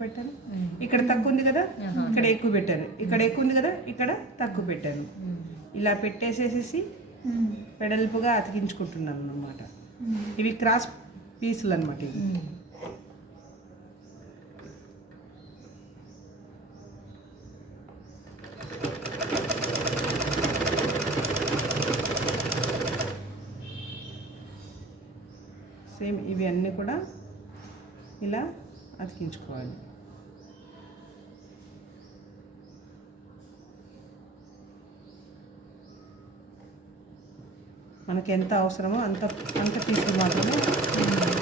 పెట్టాను. ఇక్కడ తక్కువ ఉంది కదా, ఇక్కడ ఎక్కువ పెట్టాను. ఇక్కడ ఎక్కువ ఉంది కదా, ఇక్కడ తక్కువ పెట్టాను. ఇలా పెట్టేసేసి వెడల్పుగా అతికించుకుంటున్నాను అన్నమాట. ఇవి క్రాస్ పీసులు అన్నమాట. ఇవి సేమ్ ఇవి అన్నీ కూడా ఇలా అతికించుకోవాలి. మనకి ఎంత అవసరమో అంత పీసులు మాత్రమే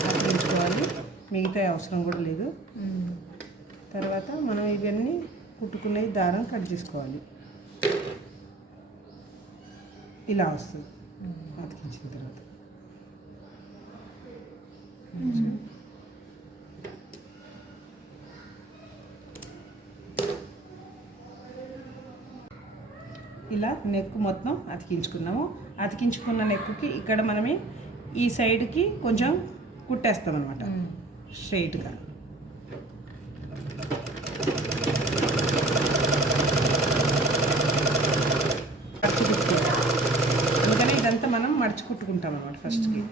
అతికించుకోవాలి, మిగతా అవసరం కూడా లేదు. తర్వాత మనం ఇవన్నీ కుట్టుకునే దారం కట్ చేసుకోవాలి. ఇలా వస్తుంది అతికించిన తర్వాత. ఇలా నెక్ మొత్తం అతికించుకున్నాము. అతికించుకున్న నెక్కి ఇక్కడ మనమే ఈ సైడ్కి కొంచెం కుట్టేస్తాం అనమాట, స్ట్రైట్గా. అందుకని ఇదంతా మనం మడిచి కుట్టుకుంటాం అనమాట ఫస్ట్కి.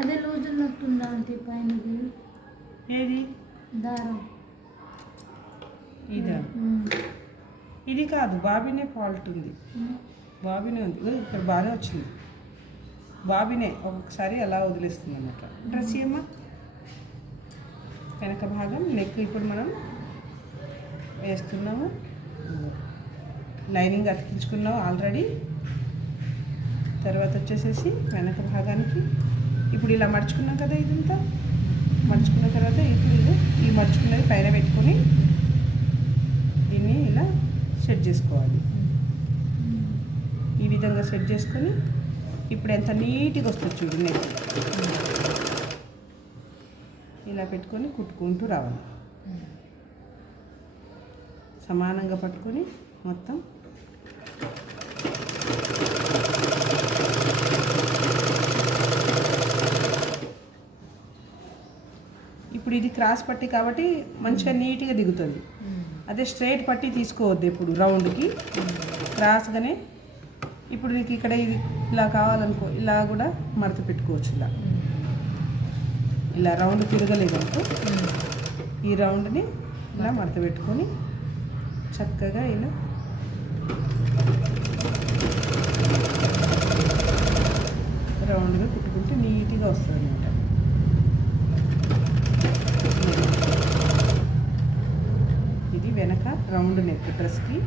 అదే లూజ్ ఉన్నట్టుందా అంటే పైనది ఏది దారం ఇదా? ఇది కాదు, బాబీనే ఫాల్ట్ ఉంది. బాబీనే ఉంది, ఇక్కడ బాగానే వచ్చింది. బాబీనే ఒక్కొక్కసారి అలా వదిలేస్తుంది అన్నమాట. డ్రెస్ ఏమా వెనక భాగం నెక్ ఇప్పుడు మనం వేస్తున్నాము. లైనింగ్ అతికించుకున్నాము ఆల్రెడీ. తర్వాత వచ్చేసేసి వెనక భాగానికి ఇప్పుడు ఇలా మడుచుకున్నాం కదా, ఇదంతా మడుచుకున్న తర్వాత ఇప్పుడు ఇది ఈ మడుచుకున్నది పైన పెట్టుకొని దీన్ని ఇలా సెట్ చేసుకోవాలి. ఈ విధంగా సెట్ చేసుకొని ఇప్పుడు ఎంత నీట్గా వస్తుంది చూడు నెక్. ఇలా పెట్టుకొని కుట్టుకుంటూ రావాలి. సమానంగా పట్టుకొని మొత్తం ఇప్పుడు ఇది క్రాస్ పట్టి కాబట్టి మంచిగా నీట్గా దిగుతుంది. అదే స్ట్రైట్ పట్టి తీసుకోవద్దు ఎప్పుడు, రౌండ్కి క్రాస్గానే. ఇప్పుడు నీకు ఇక్కడ ఇది ఇలా కావాలనుకో, ఇలా కూడా మడత పెట్టుకోవచ్చు. ఇలా రౌండ్ తిరగలేదు అనుకో, ఈ రౌండ్ని ఇలా మడత పెట్టుకొని చక్కగా ఇలా రౌండ్గా కుట్టుకుంటే నీట్గా వస్తుంది అన్నమాట. ఇది వెనక రౌండ్ నెక్ డ్రెస్కి.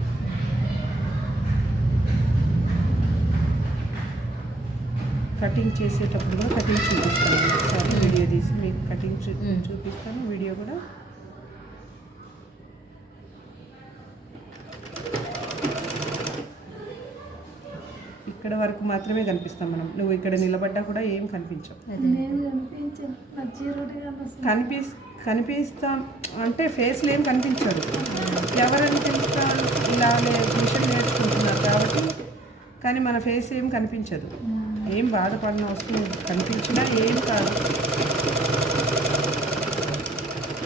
కటింగ్ చేసేటప్పుడు కూడా కటింగ్ చూపిస్తాను. ఒకసారి వీడియో తీసి మీకు కటింగ్ చూపిస్తాను, వీడియో కూడా. ఇక్కడ వరకు మాత్రమే కనిపిస్తాం మనం. నువ్వు ఇక్కడ నిలబడ్డా కూడా ఏం కనిపించవు. కనిపిస్తాం అంటే ఫేస్లో ఏం కనిపించదు. ఎవరైనా తెలుస్తా ఇలా మిషన్ నేర్చుకుంటున్నారు కాబట్టి, కానీ మన ఫేస్ ఏం కనిపించదు. ఏం బాధపడిన వస్తువు కనిపించినా ఏం కాదు.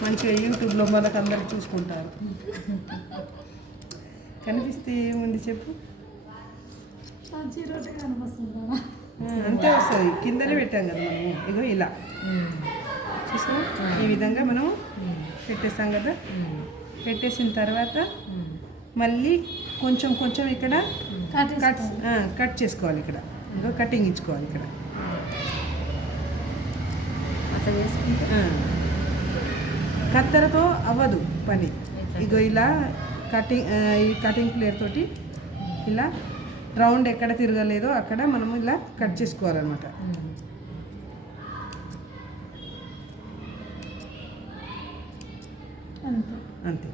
మంచిగా యూట్యూబ్లో మనకు అందరు చూసుకుంటారు. కనిపిస్తే ఏముంది చెప్పు, అంతే వస్తుంది. కిందనే పెట్టాం కదా మనము, ఇగో ఇలా చూసాం. ఈ విధంగా మనం పెట్టేస్తాం కదా. పెట్టేసిన తర్వాత మళ్ళీ కొంచెం కొంచెం ఇక్కడ కట్ చేసుకోవాలి. ఇక్కడ ఇంకో కటింగ్ ఇచ్చుకోవాలి. ఇక్కడ అట్లా చేసుకుంటే కత్తెరతో అవ్వదు పని. ఇగో ఇలా ఈ కటింగ్ ప్లేయర్ తోటి ఇలా రౌండ్ ఎక్కడ తిరగలేదో అక్కడ మనము ఇలా కట్ చేసుకోవాలన్నమాట. అంతే.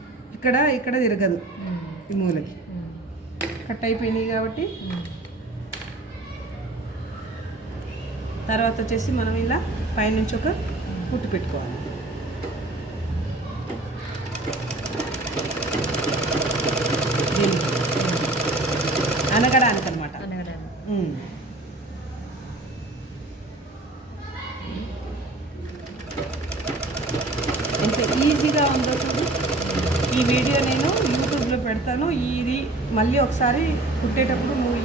ఇక్కడ తిరగదు, ఈ మూలకి కట్ అయిపోయినాయి కాబట్టి తర్వాత వచ్చేసి మనం ఇలా పైనుంచి ఒక కుట్టు పెట్టుకోవాలి. అణగడానికి అనమాట. ఎంత ఈజీగా ఉందో చూడు. ఈ వీడియో నేను యూట్యూబ్లో పెడతాను. ఇది మళ్ళీ ఒకసారి కుట్టేటప్పుడు నువ్వు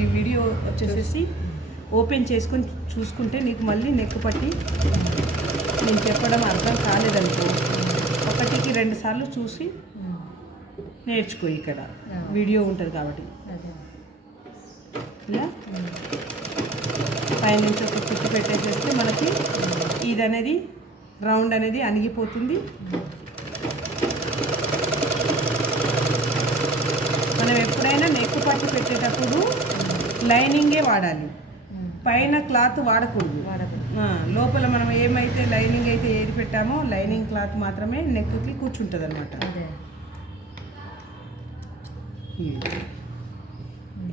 ఈ వీడియో వచ్చేసేసి ఓపెన్ చేసుకొని చూసుకుంటే నీకు మళ్ళీ నెక్ పట్టి నేను చెప్పడం అర్థం కాలేదనుకో 1కి 2 సార్లు చూసి నేర్చుకో. ఇక్కడ వీడియో ఉంటుంది కాబట్టి ఇలా పైనుంచి ఒక కుట్టు పెట్టేసేస్తే మనకి ఇది అనేది రౌండ్ అనేది అణిగిపోతుంది. మనం ఎప్పుడైనా నెక్ పట్టి పెట్టేటప్పుడు లైనింగే వాడాలి, పైన క్లాత్ వాడకూడదు. లోపల మనం ఏమైతే లైనింగ్ అయితే ఏది పెట్టామో లైనింగ్ క్లాత్ మాత్రమే నెక్కి కూర్చుంటుంది అనమాట.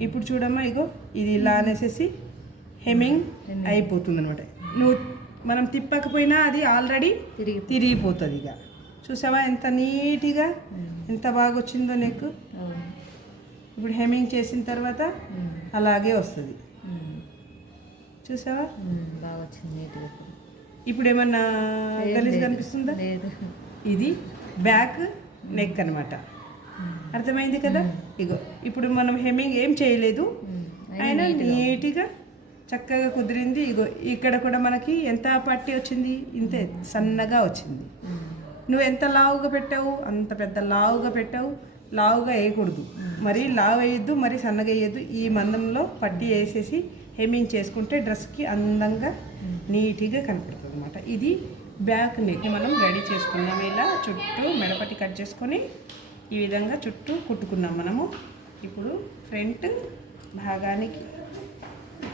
ఇప్పుడు చూడమ్మా, ఇగో ఇది ఇలా అనేసేసి హెమ్మింగ్ అయిపోతుంది అనమాట. నువ్వు మనం తిప్పకపోయినా అది ఆల్రెడీ తిరిగిపోతుంది. ఇక చూసావా ఎంత నీట్గా ఎంత బాగా వచ్చిందో నెక్. ఇప్పుడు హెమ్మింగ్ చేసిన తర్వాత అలాగే వస్తుంది. చూసావా బాగా వచ్చింది. ఇప్పుడు ఏమన్నా గలీజ్ కనిపిస్తుందా? ఇది బ్యాక్ నెక్ అనమాట. అర్థమైంది కదా? ఇగో ఇప్పుడు మనం హెమ్మింగ్ ఏం చేయలేదు, అయినా నీట్గా చక్కగా కుదిరింది. ఇగో ఇక్కడ కూడా మనకి ఎంత పట్టి వచ్చింది, ఇంతే సన్నగా వచ్చింది. నువ్వు ఎంత లావుగా పెట్టావు అంత పెద్ద లావుగా పెట్టావు. లావుగా వేయకూడదు, మరీ లావు వేయద్దు, మరీ సన్నగా వేయద్దు. ఈ మందంలో పట్టి వేసేసి హెమ్మింగ్ చేసుకుంటే డ్రెస్కి అందంగా నీట్గా కనపడుతుంది అనమాట. ఇది బ్యాక్ నెక్ మనం రెడీ చేసుకున్నాము. ఇలా చుట్టూ మెడపట్టి కట్ చేసుకొని ఈ విధంగా చుట్టూ కుట్టుకున్నాం మనము. ఇప్పుడు ఫ్రంట్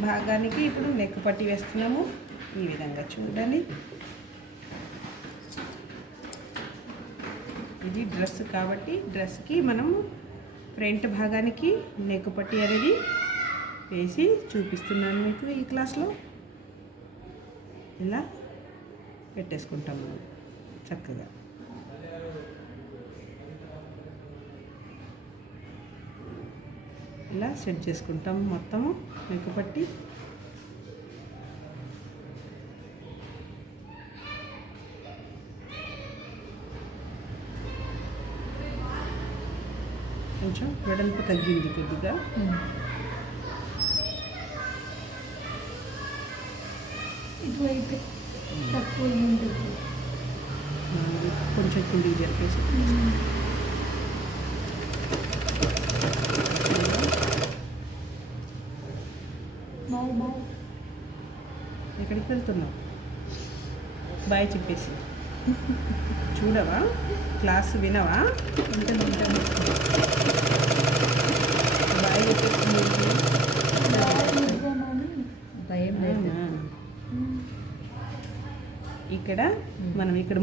భాగానికి ఇప్పుడు నెక్ పట్టి వేస్తున్నాము. ఈ విధంగా చూడండి. ఇది డ్రెస్ కాబట్టి డ్రెస్కి మనము ఫ్రంట్ భాగానికి నెక్ పట్టి అనేది వేసి చూపిస్తున్నాను మీకు ఈ క్లాస్లో. ఇలా పెట్టేసుకుంటాం మనం చక్కగా. ఇలా సెట్ చేసుకుంటాం మొత్తము నెక్ పట్టి. కొంచెం వెడల్పు తగ్గింది కొద్దిగా. ఇటువైపు తక్కువ కొంచెం కిందికి జరిపేసి ఎక్కడికి వెళ్తున్నావు? బాయ్ చెప్పేసి చూడవా? క్లాస్ వినవా? బాయ్ చెప్పేసి భయం ఇక్కడ మనం ఇక్కడ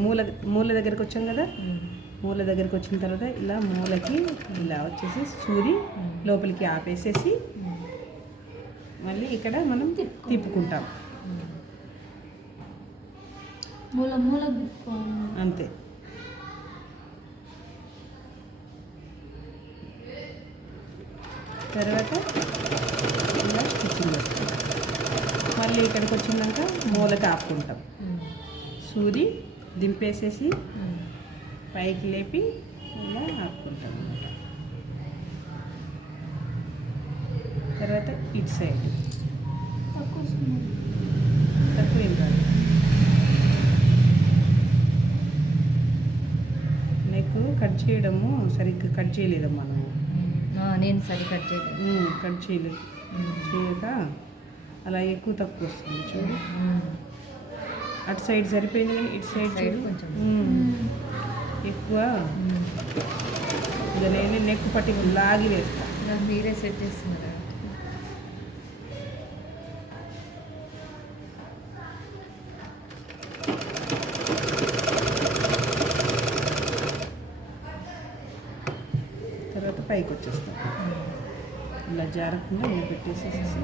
మూల దగ్గరికి వచ్చాం కదా. మూల దగ్గరికి వచ్చిన తర్వాత ఇలా మూలకి ఇలా వచ్చేసి సూది లోపలికి ఆపేసేసి మళ్ళీ ఇక్కడ మనం తిప్పుకుంటాం అంతే. తర్వాత ఇలా స్టిచ్చింగ్ వేస్తాం. మళ్ళీ ఇక్కడికి వచ్చినాక మూలకి ఆపుకుంటాం. సూది దింపేసేసి పైకి లేపి ఇలా ఆపుకుంటాం అన్నమాట. తర్వాత ఇటు సైడ్ తక్కువ ఏం కాదు. నెక్ కట్ చేయడము సరిగ్గా కట్ చేయలేదమ్మా నువ్వు. నేను సరి కట్ చేయలేదు. కట్ చేయలేదు. చేయక అలా ఎక్కువ తక్కువ వస్తుంది చూడు. అటు సైడ్ సరిపోయింది కానీ ఇటు సైడ్ కొంచెం ఎక్కువ. ఇక నేను నెక్ పట్టి లాగి వేస్తా. మీరే సెట్ చేస్తున్నారా? తర్వాత పైకి వచ్చేస్తాం. ఇలా జారకుండా ఇలా పెట్టేసేసి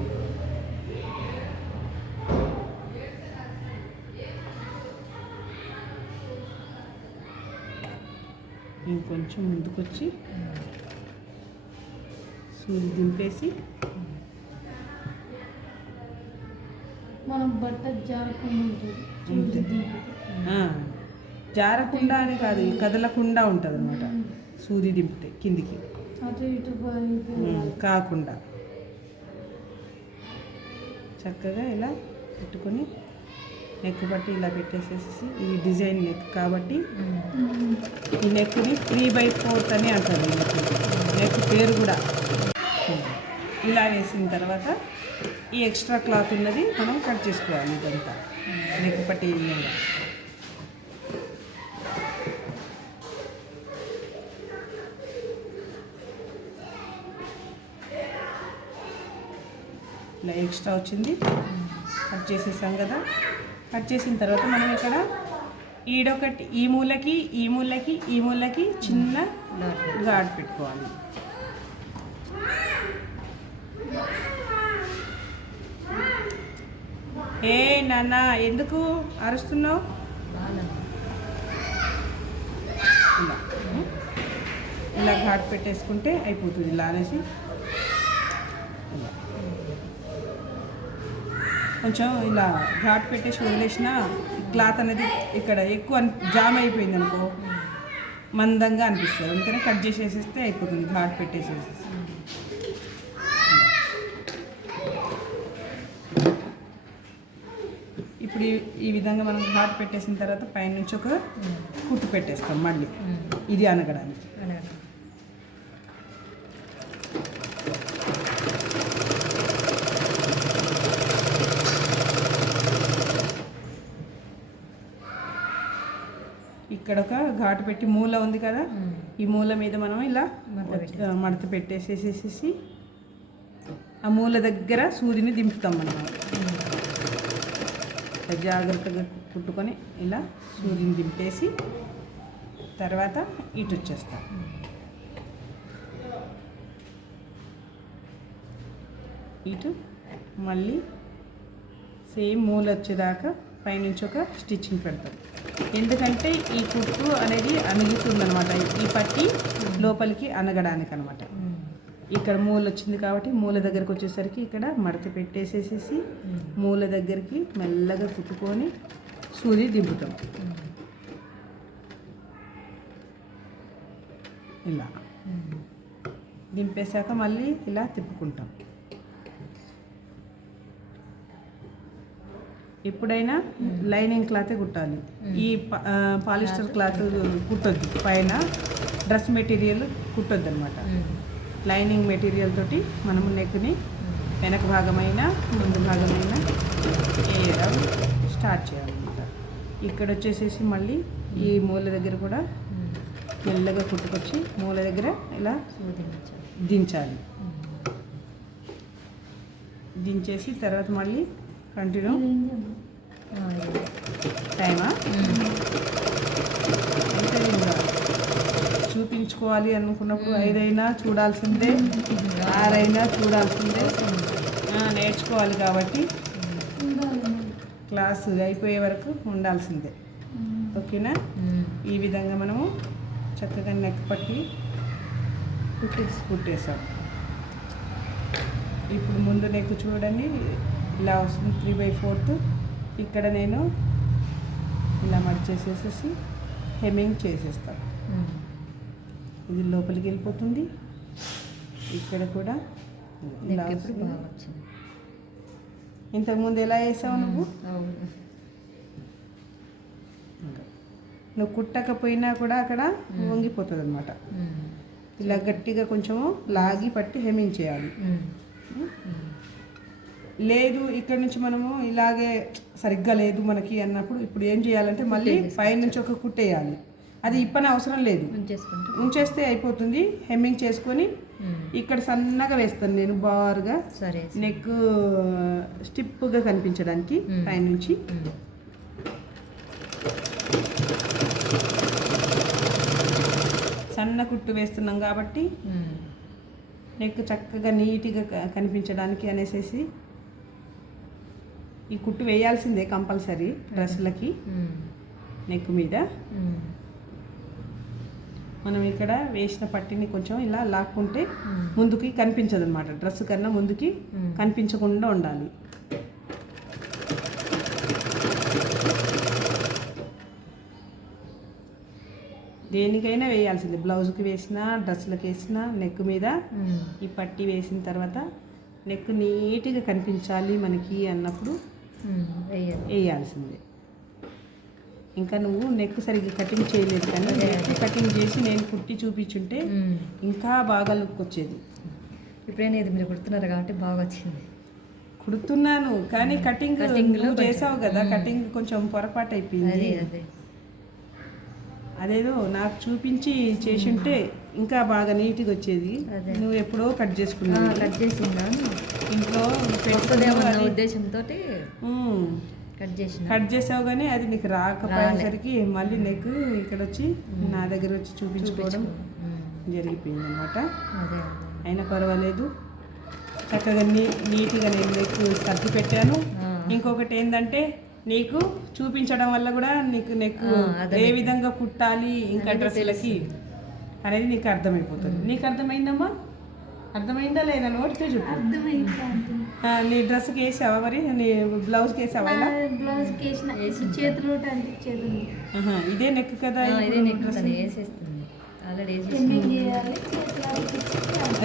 ఇంకొంచెం ముందుకొచ్చి సూది దింపేసి మనం బట్ట జారకుండా ఉంటుంది ఆ, జారకుండా అని కాదు, కదలకుండా ఉంటుంది అనమాట సూది దింపితే కిందికి అటు ఇటు కాకుండా చక్కగా ఇలా పెట్టుకొని నెక్ బట్టి ఇలా పెట్టేసేసి, ఇది డిజైన్ నెక్ కాబట్టి ఈ నెక్ని 3/4 అని అంటారు. ఈ నెక్ పేరు కూడా. ఇలా వేసిన తర్వాత ఈ ఎక్స్ట్రా క్లాత్ ఉన్నది మనం కట్ చేసుకోవాలి. ఇదంతా నెక్ పట్టి విధంగా ఇలా ఎక్స్ట్రా వచ్చింది కట్ చేసేసాం కదా. కట్ చేసిన తర్వాత మనం ఇక్కడ ఈడొకటి ఈ మూలకి ఈ మూలకి ఈ మూలకి చిన్న ఘాట్ పెట్టుకోవాలి. ఏ నాన్న ఎందుకు అరుస్తున్నావు? ఇలా ఇలా ఘాట్ పెట్టేసుకుంటే అయిపోతుంది. ఇలా అనేసి ఇలా కొంచెం ఇలా ఘాట్ పెట్టేసి వదిలేసిన క్లాత్ అనేది ఇక్కడ ఎక్కువ జామ్ అయిపోయింది అనుకో, మందంగా అనిపిస్తుంది. అందుకని కట్ చేసేసేస్తే అయిపోతుంది. ఘాట్ పెట్టేసేసి ఇప్పుడు ఈ విధంగా మనం ఘాట్ పెట్టేసిన తర్వాత పైనుంచి ఒక కుట్టు పెట్టేస్తాం మళ్ళీ ఇది అనగడానికి. ఇక్కడ ఒక ఘాటు పెట్టి మూల ఉంది కదా, ఈ మూల మీద మనం ఇలా మడత పెట్టేసేసేసి ఆ మూల దగ్గర సూదిని దింపుతాం మనం. జాగ్రత్తగా కుట్టుకొని ఇలా సూదిని దింపేసి తర్వాత ఇటు వచ్చేస్తాం. ఇటు మళ్ళీ సేమ్ మూల వచ్చేదాకా పైనుంచి ఒక స్టిచ్చింగ్ పెడతాం. ఎందుకంటే ఈ కుట్టు అనేది అణుగుతుందనమాట, ఈ పట్టి లోపలికి అనగడానికి అనమాట. ఇక్కడ మూల వచ్చింది కాబట్టి మూల దగ్గరకు వచ్చేసరికి ఇక్కడ మడత పెట్టేసేసి మూల దగ్గరికి మెల్లగా కుట్టుకొని సూది దింపుతాం. ఇలా దింపేశాక మళ్ళీ ఇలా తిప్పుకుంటాం. ఎప్పుడైనా లైనింగ్ క్లాతే కుట్టాలి. ఈ పాలిస్టర్ క్లాత్ కుట్టొద్దు, పైన డ్రెస్ మెటీరియల్ కుట్టొద్దు అనమాట. లైనింగ్ మెటీరియల్ తోటి మనము నెక్ని వెనక భాగమైన ముందు భాగమైన వేయడం స్టార్ట్ చేయాలన్నమాట. ఇక్కడ వచ్చేసేసి మళ్ళీ ఈ మూల దగ్గర కూడా మెల్లగా కుట్టుకొచ్చి మూల దగ్గర ఇలా దించాలి. దించేసి తర్వాత మళ్ళీ కంటిన్యూ టైమా అంటే ఇంకా చూపించుకోవాలి అనుకున్నప్పుడు 5 అయినా చూడాల్సిందే, 6 అయినా చూడాల్సిందే. నేర్చుకోవాలి కాబట్టి క్లాసు అయిపోయే వరకు ఉండాల్సిందే. ఓకేనా? ఈ విధంగా మనము చక్కగా నెక్ పట్టి కుట్టేసాం. ఇప్పుడు ముందు నెక్ చూడండి ఇలా వస్తుంది 3/4. ఇక్కడ నేను ఇలా మడిచేసేసి హెమ్మింగ్ చేసేస్తాను. ఇది లోపలికి వెళ్ళిపోతుంది. ఇక్కడ కూడా ఇలా వస్తుంది. ఇంతకుముందు ఎలా వేసావు నువ్వు? నువ్వు కుట్టకపోయినా కూడా అక్కడ వంగిపోతుంది అనమాట. ఇలా గట్టిగా కొంచెము లాగి పట్టి హెమ్మింగ్ చేయాలి. లేదు ఇక్కడ నుంచి మనము ఇలాగే సరిగ్గా లేదు మనకి అన్నప్పుడు ఇప్పుడు ఏం చేయాలంటే మళ్ళీ పైనుంచి ఒక కుట్టేయాలి. అది ఇప్పని అవసరం లేదు, ఉంచేస్తే అయిపోతుంది. హెమ్మింగ్ చేసుకొని ఇక్కడ సన్నగా వేస్తాను నేను, బారుగా నెక్ స్టిప్గా కనిపించడానికి. పైనుంచి సన్న కుట్టు వేస్తున్నాం కాబట్టి నెక్ చక్కగా నీట్గా కనిపించడానికి అనేసి ఈ కుట్టు వేయాల్సిందే కంపల్సరీ డ్రెస్సులకి నెక్ మీద. మనం ఇక్కడ వేసిన పట్టిని కొంచెం ఇలా లాక్కుంటే ముందుకి కనిపించదు అనమాట. డ్రెస్ కన్నా ముందుకి కనిపించకుండా ఉండాలి. దేనికైనా వేయాల్సిందే, బ్లౌజ్కి వేసినా డ్రెస్సులకు వేసినా నెక్ మీద ఈ పట్టి వేసిన తర్వాత నెక్ నీట్గా కనిపించాలి మనకి అన్నప్పుడు వేయాల్సిందే. ఇంకా నువ్వు నెక్ సరిగ్గా కటింగ్ చేయలేదు, కానీ నెక్ కటింగ్ చేసి నేను కుట్టి చూపించుంటే ఇంకా బాగా లుక్ వచ్చేది. ఇప్పుడైనా ఇది మీరు కుడుతున్నారు కాబట్టి బాగా వచ్చింది. కుడుతున్నాను కానీ కటింగ్ నువ్వు చేసావు కదా, కటింగ్ కొంచెం పొరపాటు అయిపోయింది. అదేదో నాకు చూపించి చేసుంటే ఇంకా బాగా నీట్గా వచ్చేది. నువ్వు ఎప్పుడో కట్ చేసుకున్నావు, కట్ చేసిందాను ఇంట్లో ఉద్దేశంతో కట్ చేసావు, కానీ అది నీకు రాకపోయేసరికి మళ్ళీ నెక్ ఇక్కడ వచ్చి నా దగ్గర వచ్చి చూపించుకోవడం జరిగిపోయింది అనమాట. అయినా పర్వాలేదు, చక్కగా నీట్గా నేను నెక్ సర్ది పెట్టాను. ఇంకొకటి ఏంటంటే నీకు చూపించడం వల్ల కూడా నెక్ ఏ విధంగా కుట్టాలి ఇంకా డ్రెస్సులకి అనేది నీకు అర్థమైపోతుంది. నీకు అర్థమైందమ్మా? అర్థమైందా లేదా? నోటితో చూపు. నీ డ్రెస్కి వేసావా, మరి నీ బ్లౌజ్కి వేసావా? ఇదే నెక్ కదా,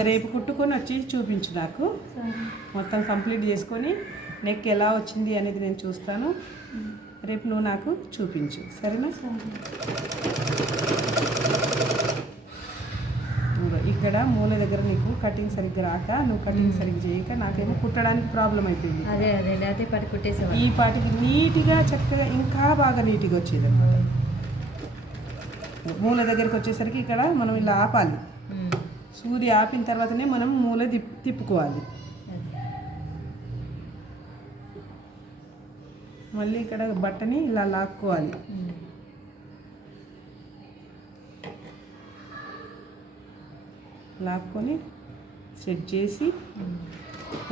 రేపు కుట్టుకొని వచ్చి చూపించు నాకు. మొత్తం కంప్లీట్ చేసుకొని నెక్ ఎలా వచ్చింది అనేది నేను చూస్తాను. రేపు నువ్వు నాకు చూపించు, సరేనా? ఇక్కడ మూల దగ్గర నీకు కటింగ్ సరిగ్గా రాక, నువ్వు కటింగ్ సరిగ్గా చేయక నాకేమో కుట్టడానికి ప్రాబ్లం అయిపోయింది. ఈ పాటికి నీట్గా చక్కగా ఇంకా బాగా నీట్గా వచ్చేది అనమాట. మూల దగ్గరికి వచ్చేసరికి ఇక్కడ మనం ఇలా ఆపాలి. సూది ఆపిన తర్వాతనే మనం మూల తిప్పుకోవాలి. మళ్ళీ ఇక్కడ బట్టని ఇలా లాక్కోవాలి. లాక్కొని సెట్ చేసి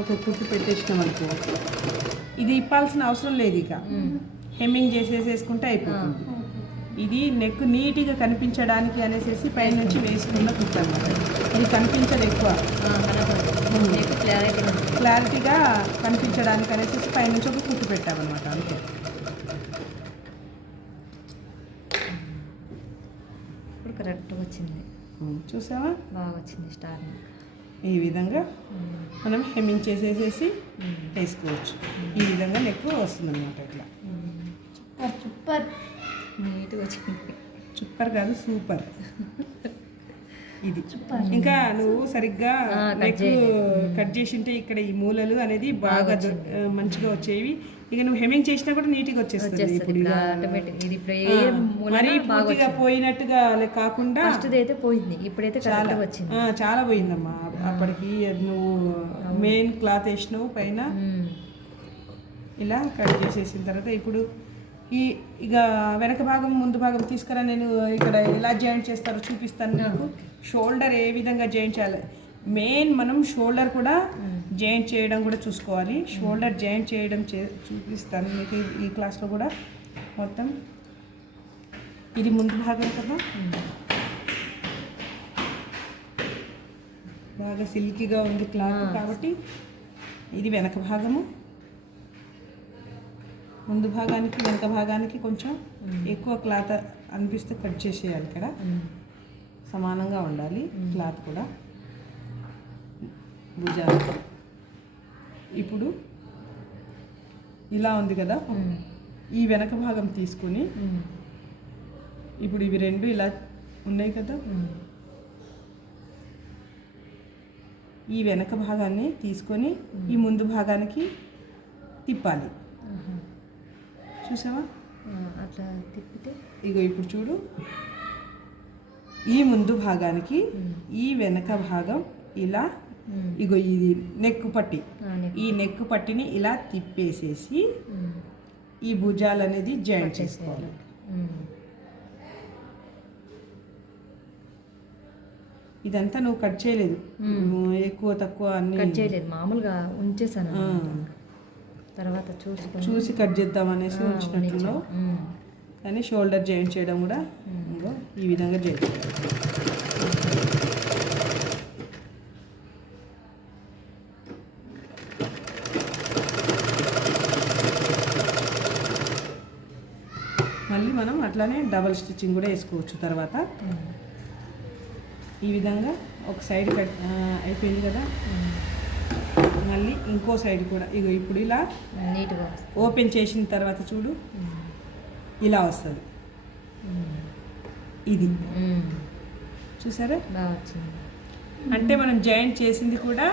ఒక కుట్టు పెట్టేసినాం అనుకో, ఇది ఇప్పాల్సిన అవసరం లేదు. ఇక హెమ్మింగ్ చేసేసుకుంటే అయిపోతుంది. ఇది నెక్ నీట్గా కనిపించడానికి అనేసి పైనుంచి వేసుకున్న కుట్టు అన్నమాట. ఇది కనిపించదు ఎక్కువ, క్లారిటీగా కనిపించడానికి అనేసి పైనుంచి ఒక కుట్టు పెట్టామన్నమాట. అంతే. ఇప్పుడు కరెక్ట్గా వచ్చింది, చూసావా? బాగా వచ్చింది స్టార్. ఈ విధంగా మనం హెమ్మింగ్ చేసేసేసి వేసుకోవచ్చు. ఈ విధంగా నెక్ వస్తుంది అనమాట. ఇట్లా సూపర్ నీట్గా వచ్చింది. సూపర్ కాదు, సూపర్. ఇది ఇంకా నువ్వు సరిగ్గా నెక్ కట్ చేసింటే ఇక్కడ ఈ మూలలు అనేది బాగా మంచిగా వచ్చేవి. ఇక నువ్వు హెమ్మింగ్ చేసినా కూడా నీట్గా వచ్చేస్తుంది. ఇప్పుడు మరి పూర్తిగా పోయినట్టుగా కాకుండా అయితే పోయింది, ఇప్పుడైతే చాలా వచ్చింది, చాలా పోయిందమ్మా. అప్పటికి నువ్వు మెయిన్ క్లాత్ వేసినావు పైన, ఇలా కట్ చేసేసిన తర్వాత ఇప్పుడు ఇక వెనక భాగం ముందు భాగం తీసుకురా. నేను ఇక్కడ ఎలా జాయింట్ చేస్తారో చూపిస్తాను నీకు. షోల్డర్ ఏ విధంగా జాయింట్ చేయాలి, మెయిన్ మనం షోల్డర్ కూడా జాయింట్ చేయడం కూడా చూసుకోవాలి. షోల్డర్ జాయింట్ చేయడం చూపిస్తాను మీకు ఈ క్లాస్లో కూడా. మొత్తం ఇది ముందు భాగం కదా, బాగా సిల్కీగా ఉంది క్లాత్ కాబట్టి ఇది వెనక భాగము. ముందు భాగానికి వెనక భాగానికి కొంచెం ఎక్కువ క్లాత్ అనిపిస్తే కట్ చేసేయాలి. ఇక్కడ సమానంగా ఉండాలి క్లాత్ కూడా. భుజాలు ఇప్పుడు ఇలా ఉంది కదా, ఈ వెనక భాగం తీసుకొని ఇప్పుడు ఇవి రెండు ఇలా ఉన్నాయి కదా, ఈ వెనక భాగాన్ని తీసుకొని ఈ ముందు భాగానికి తిప్పాలి. చూసావా? అట్లా తిప్పితే ఇగో ఇప్పుడు చూడు, ఈ ముందు భాగానికి ఈ వెనక భాగం ఇలా, ఇగో ఇది నెక్ పట్టి, ఈ నెక్ పట్టిని ఇలా తిప్పేసేసి ఈ భుజాలు అనేది జాయింట్ చేసుకోవాలి. ఇదంతా నువ్వు కట్ చేయలేదు, ఎక్కువ తక్కువ అన్ని కట్ చేయలేదు, మామూలుగా ఉంచేసాను. తర్వాత చూసి కట్ చేద్దాం అనేసి ఉంచినట్టున్నావు. కానీ షోల్డర్ జాయింట్ చేయడం కూడా ఇంకో ఈ విధంగా చేయాలి. మళ్ళీ మనం అట్లానే డబల్ స్టిచ్చింగ్ కూడా వేసుకోవచ్చు. తర్వాత ఈ విధంగా ఒక సైడ్ కట్ అయిపోయింది కదా, మళ్ళీ ఇంకో సైడ్ కూడా ఇగో ఇప్పుడు ఇలా నీట్గా ఓపెన్ చేసిన తర్వాత చూడు ఇలా వస్తుంది. ఇది చూసారా బాగా వచ్చింది. అంటే మనం జాయింట్ చేసింది కూడా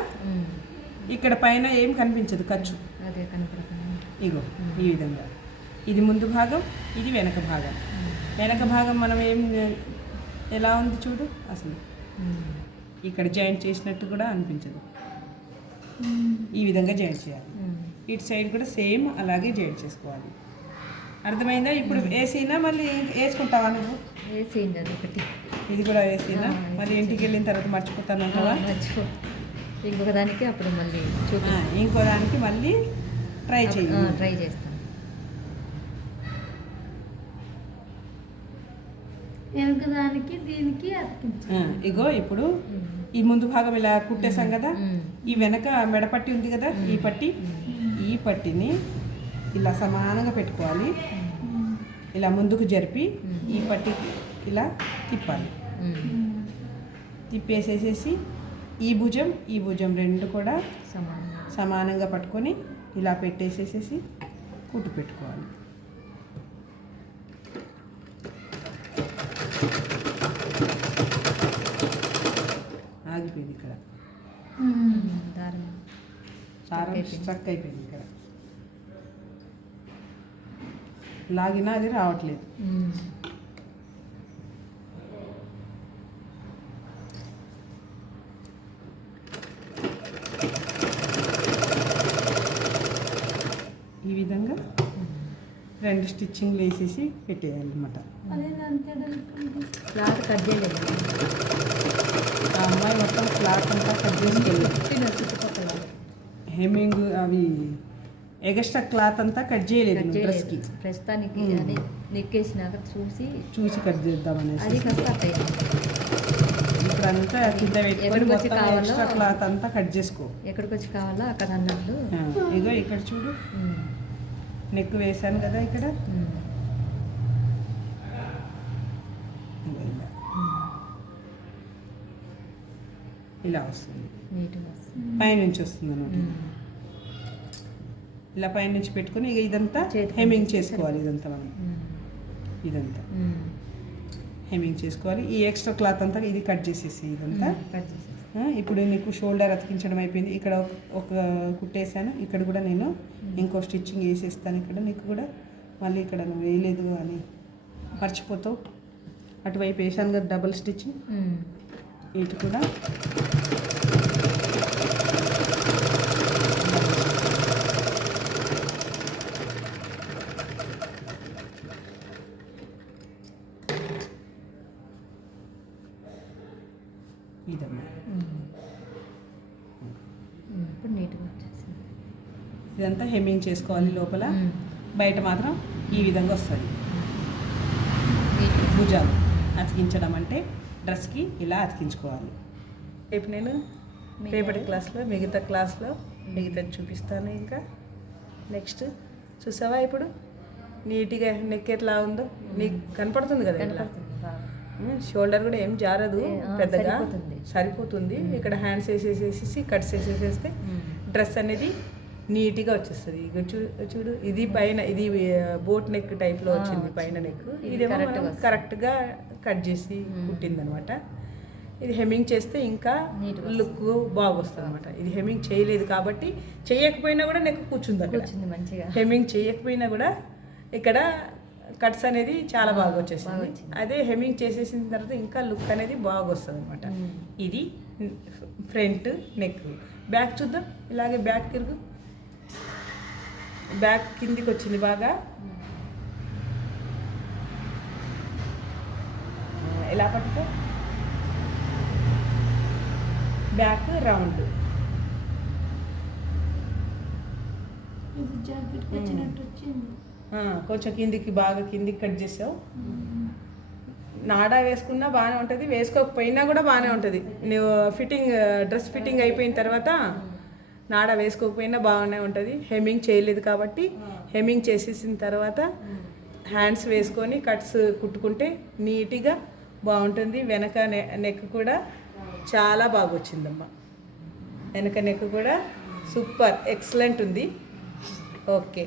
ఇక్కడ పైన ఏం కనిపించదు ఖర్చు. అదే కనపడుతుంది. ఇగో ఈ విధంగా ఇది ముందు భాగం, ఇది వెనక భాగం. వెనక భాగం మనం ఎలా ఉంది చూడు, అసలు ఇక్కడ జాయింట్ చేసినట్టు కూడా అనిపించదు. ఈ విధంగా జాయింట్ చేయాలి. ఇటు సైడ్ కూడా సేమ్ అలాగే జాయింట్ చేసుకోవాలి. అర్థమైందా? ఇప్పుడు వేసినా మళ్ళీ వేసుకుంటావా నువ్వు? వేసేయండి అది ఒకటి. ఇది కూడా వేసినా మళ్ళీ ఇంటికి వెళ్ళిన తర్వాత మర్చిపోతాను అంటావా? మర్చిపో. ఇంకొక దానికి అప్పుడు మళ్ళీ ఇంకో దానికి మళ్ళీ ట్రై చేస్తాను. వెనుక దానికి దీనికి అతికించాలి. ఇగో ఇప్పుడు ఈ ముందు భాగం ఇలా కుట్టేసాం కదా, ఈ వెనక మెడపట్టి ఉంది కదా, ఈ పట్టిని ఇలా సమానంగా పెట్టుకోవాలి. ఇలా ముందుకు జరిపి ఈ పట్టికి ఇలా తిప్పాలి. తిప్పేసేసేసి ఈ భుజం రెండు కూడా సమానంగా పట్టుకొని ఇలా పెట్టేసేసేసి కుట్టు పెట్టుకోవాలి. ఆగిపోయింది ఇక్కడ, దారం స్ట్రక్ అయిపోయింది ఇక్కడ, లాగినా అది రావట్లేదు. ఈ విధంగా రెండు స్టిచ్చింగ్లు వేసేసి పెట్టేయాలన్నమాట. క్లాత్ కట్ చేయలేదు. ఆ అమ్మాయి మొత్తం క్లాత్ అంతా కట్ చేసుకెళ్ళి చుట్టుపక్కల హెమ్మింగ్ అవి ఎగస్ట్రా క్లాత్ అంతా కట్ చేయలేదు డ్రెస్కి. ప్రస్తుతానికి అది నెక్కేసినాక చూసి కట్ చేద్దామనేసి అది కరెక్ట్ అయింది. ఇప్పుడు అంతా కింద పెట్టుకొని ఎక్స్ట్రా క్లాత్ అంతా కట్ చేసుకో. ఎక్కడికి వచ్చి కావాలో అక్కడ అన్నట్లు. ఇగో ఇక్కడ చూడు, నెక్ వేసాను కదా ఇక్కడ, ఇలా వస్తుంది, పైనుంచి వస్తుంది అన్నమాట. ఇలా పైనుంచి పెట్టుకొని ఇక ఇదంతా హెమ్మింగ్ చేసుకోవాలి. ఇదంతా మనం ఇదంతా హెమ్మింగ్ చేసుకోవాలి. ఈ ఎక్స్ట్రా క్లాత్ అంతా ఇది కట్ చేసేసి ఇదంతా. ఇప్పుడు నీకు షోల్డర్ అతికించడం అయిపోయింది. ఇక్కడ ఒక కుట్టేసాను, ఇక్కడ కూడా నేను ఇంకో స్టిచ్చింగ్ వేసేస్తాను. ఇక్కడ నీకు కూడా మళ్ళీ ఇక్కడ నువ్వు వేయలేదు అని మర్చిపోతావు. అటువైపు వేసాను కదా డబుల్ స్టిచ్చింగ్, ఇటు కూడా ఇదమ్మా. ఇప్పుడు నీట్గా వచ్చేసింది. ఇదంతా హెమ్మింగ్ చేసుకోవాలి లోపల, బయట మాత్రం ఈ విధంగా వస్తుంది. భుజాలు అతికించడం అంటే డ్రెస్కి ఇలా అతికించుకోవాలి. రేపు నేను రేపటి క్లాస్లో మిగతా చూపిస్తాను. ఇంకా నెక్స్ట్ చూసావా ఇప్పుడు నీట్గా నెక్ ఎట్లా ఉందో నీకు కనపడుతుంది కదా. ఇట్లా షోల్డర్ కూడా ఏం జారదు, పెద్దగా సరిపోతుంది. ఇక్కడ హ్యాండ్స్ వేసేసేసి కట్స్ వేసేసేస్తే డ్రెస్ అనేది నీట్గా వచ్చేస్తుంది. ఇక చూడు ఇది పైన ఇది బోట్ నెక్ టైప్లో వచ్చింది పైన నెక్. ఇదేమో కరెక్ట్గా కట్ చేసి కుట్టింది అనమాట. ఇది హెమ్మింగ్ చేస్తే ఇంకా లుక్ బాగొస్తుంది అనమాట. ఇది హెమ్మింగ్ చేయలేదు కాబట్టి, చేయకపోయినా కూడా నెక్ కూర్చుంది అక్కడ మంచిగా. హెమ్మింగ్ చేయకపోయినా కూడా ఇక్కడ కట్స్ అనేది చాలా బాగా వచ్చేసింది. అదే హెమ్మింగ్ చేసేసిన తర్వాత ఇంకా లుక్ అనేది బాగా వస్తుంది అనమాట. ఇది ఫ్రంట్ నెక్. బ్యాక్ చూద్దాం, ఇలాగే బ్యాక్ తిరుగు. బ్యాక్ కిందికి వచ్చింది బాగా. ఎలా పట్టుకో, బ్యాక్ రౌండ్. ఇది జాకెట్ వచ్చినట్టు వచ్చింది. కొంచెం కిందికి బాగా కిందికి కట్ చేసావు. నాడా వేసుకున్నా బాగానే ఉంటుంది, వేసుకోకపోయినా కూడా బాగానే ఉంటుంది. నువ్వు డ్రెస్ ఫిట్టింగ్ అయిపోయిన తర్వాత నాడా వేసుకోకపోయినా బాగానే ఉంటుంది. హెమ్మింగ్ చేయలేదు కాబట్టి హెమ్మింగ్ చేసేసిన తర్వాత హ్యాండ్స్ వేసుకొని కట్స్ కుట్టుకుంటే నీట్గా బాగుంటుంది. వెనక నెక్ కూడా చాలా బాగా వచ్చిందమ్మా. వెనక నెక్ కూడా సూపర్ ఎక్సలెంట్ ఉంది. ఓకే.